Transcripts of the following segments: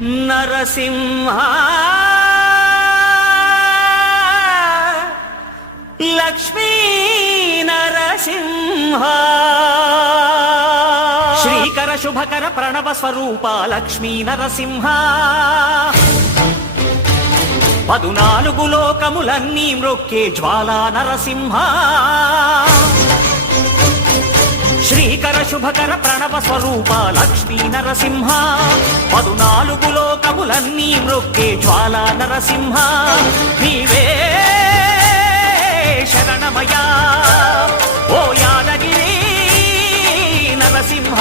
నరసింహ లక్ష్మీ నరసింహ శ్రీకర శుభకర ప్రణవ స్వరూప లక్ష్మీ నరసింహ 14 లోకములన్నీ మ్రొక్కే జ్వాలా నరసింహ శ్రీకర శుభకర ప్రణవ స్వరూప లక్ష్మీ నరసింహ 14 లోకములన్నీ మ్రొక్కే జ్వాలా నరసింహ నీవే శరణమయా ఓ యాదగిరి నరసింహ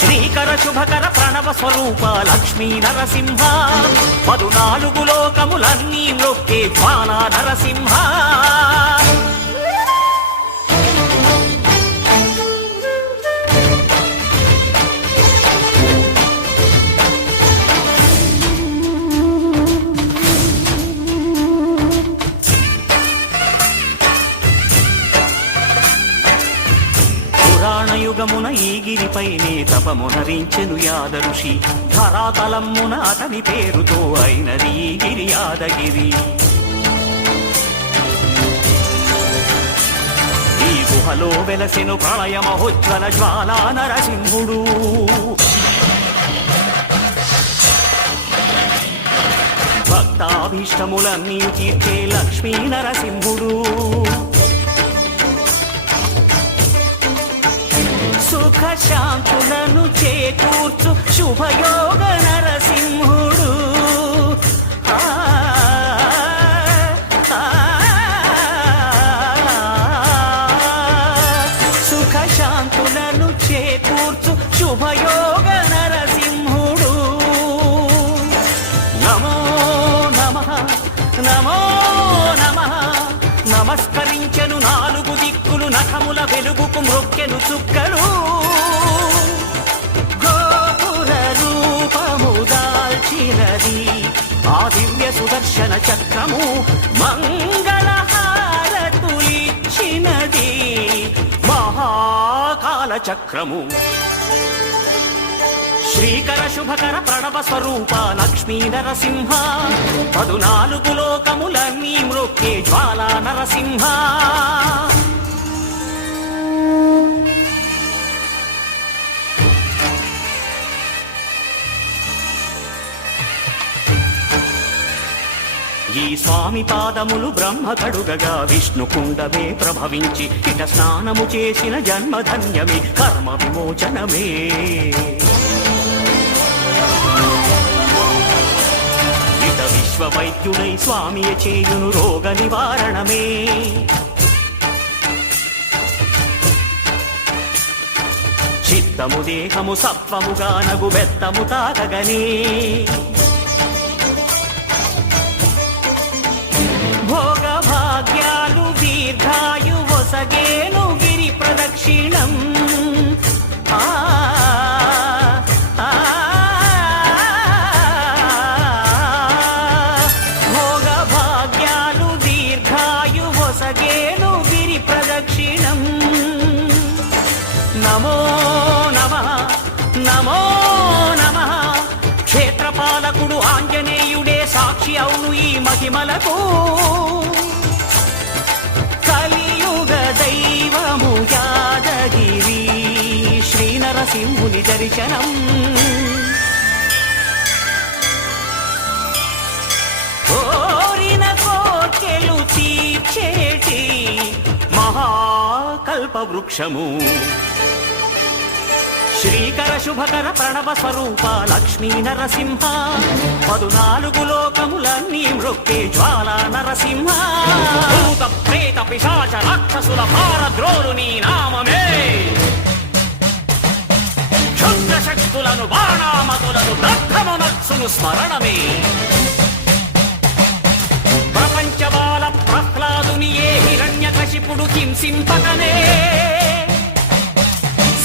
శ్రీకర శుభకర ప్రణవ స్వరూప లక్ష్మీ నరసింహ 14 లోకములన్నీ మ్రొక్కే జ్వాలా నరసింహ పురాణయుగమున ఈ గిరిపైనే తపమునరించెను యాద ఋషి ధరాతలమ్మున అతని పేరుతో అయినది ఈ గిరి యాదగిరి ఈ గుహలో వెలసెను ప్రళయ మహోజ్వల జ్వాలా నరసింహుడు భక్తాభీష్టములన్నీ తీర్చే లక్ష్మీ నరసింహుడు సుఖ శాంతులను చేకూర్చు శుభయోగ నరసింహుడు సుఖ శాంతులను చేకూర్చు శుభయోగ నరసింహుడు నమో నమః నమో నమః నమస్కరించెను 4 దిక్కులు నఖముల వెలుగుకు మ్రొక్కెను చుక్కలు గోపుర రూపము దాల్చినది ఆ దివ్య సుదర్శన చక్రము మంగళహారతులిచ్చినది మహాకాల చక్రము శ్రీకర శుభకర ప్రణవ స్వరూప లక్ష్మీ నరసింహ 14 లోకములన్నీ మ్రొక్కే జ్వాలా నరసింహ ఈ స్వామి పాదములు బ్రహ్మ కడుగగా విష్ణు కుండమే ప్రభవించి ఇట స్నానము చేసిన జన్మధన్యమే కర్మ విమోచనమే ఇట విశ్వవైద్యుడై స్వామి చేయును రోగ నివారణమే చిత్తము దేహము సత్వముగా నగు బెత్తము తాగగనే భోగ భాగ్యాలు దీర్ఘాయు వసగేను గిరి ప్రదక్షిణం భోగ భాగ్యాలు దీర్ఘాయు వసగేను గిరి ప్రదక్షిణం నమో నమః నమో నమః క్షేత్రపాలకుడు ఆంజనేయుడే సాక్షి అవును ఈ మహిమలకు కలియుగ దైవము యాదగిరి శ్రీ నరసింహుని దర్శనం కోరిన కోర్కెలు తీర్చేటి మహాకల్ప వృక్షము శ్రీకర శుభకర ప్రణవ స్వరూప లక్ష్మీ నరసింహ 14 లోకములన్నీ మ్రొక్కే జ్వాలా నరసింహ భూత ప్రేత పిశాచ రాక్షసుల భారద్రోలు నీ నామమే క్షుద్ర శక్తులను బాణామతులను దగ్ధమునర్చును స్మరణమే ప్రపంచ బాల ప్రహ్లాదుని ఏ హిరణ్యకశిపుడు హింసింపకనే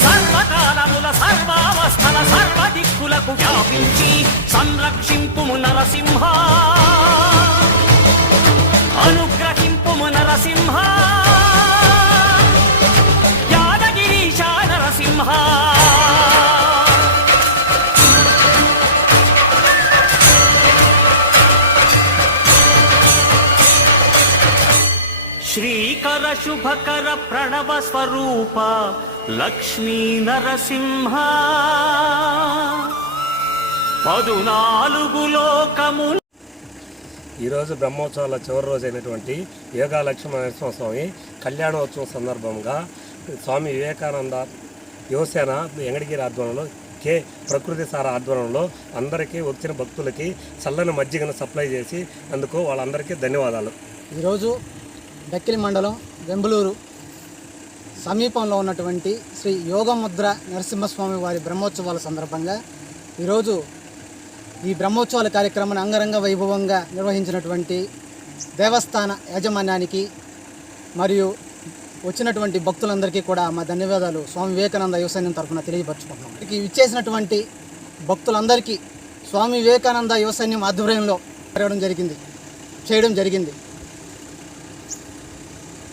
సర్వకాలముల సర్వావస్థల సర్వదిక్కులకు వ్యాపించి సంరక్షింపుము నరసింహ అనుగ్రహింపుము నరసింహ యాదగిరీశ నరసింహ శుభకర ప్రణవ స్వరూప లక్ష్మీ నరసింహ 14 లోకములు. ఈరోజు బ్రహ్మోత్సవాల చివరి రోజు అయినటువంటి యోగా లక్ష్మీనరసింహ స్వామి కళ్యాణోత్సవం సందర్భంగా స్వామి వివేకానంద యువసేన ఎంగడిగిరి ఆధ్వర్యంలో ప్రకృతి సార ఆధ్వర్యంలో అందరికీ వచ్చిన భక్తులకి చల్లని మజ్జిగను సప్లై చేసి అందుకు వాళ్ళందరికీ ధన్యవాదాలు. ఈరోజు డక్కిలి మండలం వెంబలూరు సమీపంలో ఉన్నటువంటి శ్రీ యోగముద్ర నరసింహస్వామి వారి బ్రహ్మోత్సవాల సందర్భంగా ఈరోజు ఈ బ్రహ్మోత్సవాల కార్యక్రమాన్ని అంగరంగ వైభవంగా నిర్వహించినటువంటి దేవస్థాన యాజమాన్యానికి మరియు వచ్చినటువంటి భక్తులందరికీ కూడా మా ధన్యవాదాలు స్వామి వివేకానంద యువసైన్యం తరఫున తెలియపరచుకుంటున్నాం. ఇక్కడికి విచ్చేసినటువంటి భక్తులందరికీ స్వామి వివేకానంద యువసైన్యం ఆధ్వర్యంలో చేయడం జరిగింది.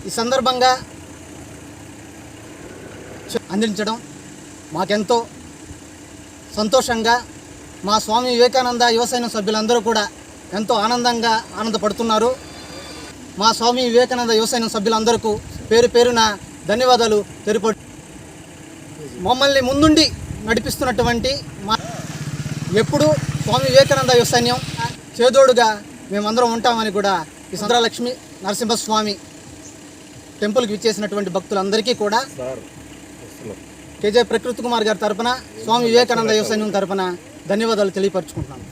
ఈ సందర్భంగా అందించడం మాకెంతో సంతోషంగా, మా స్వామి వివేకానంద యువసైన్యం సభ్యులందరూ కూడా ఎంతో ఆనందపడుతున్నారు. మా స్వామి వివేకానంద యువసైన్యం సభ్యులందరికీ పేరు పేరున ధన్యవాదాలు మమ్మల్ని ముందుండి నడిపిస్తున్నటువంటి ఎప్పుడు స్వామి వివేకానంద యువసైన్యం చేదోడుగా మేమందరం ఉంటామని కూడా ఈ లక్ష్మీ నరసింహస్వామి టెంపుల్కి విచ్చేసినటువంటి భక్తులందరికీ కూడా కేజే ప్రకృతి కుమార్ గారి తరపున స్వామి వివేకానంద యువసైన్యం తరపున ధన్యవాదాలు తెలియపరచుకుంటున్నాను.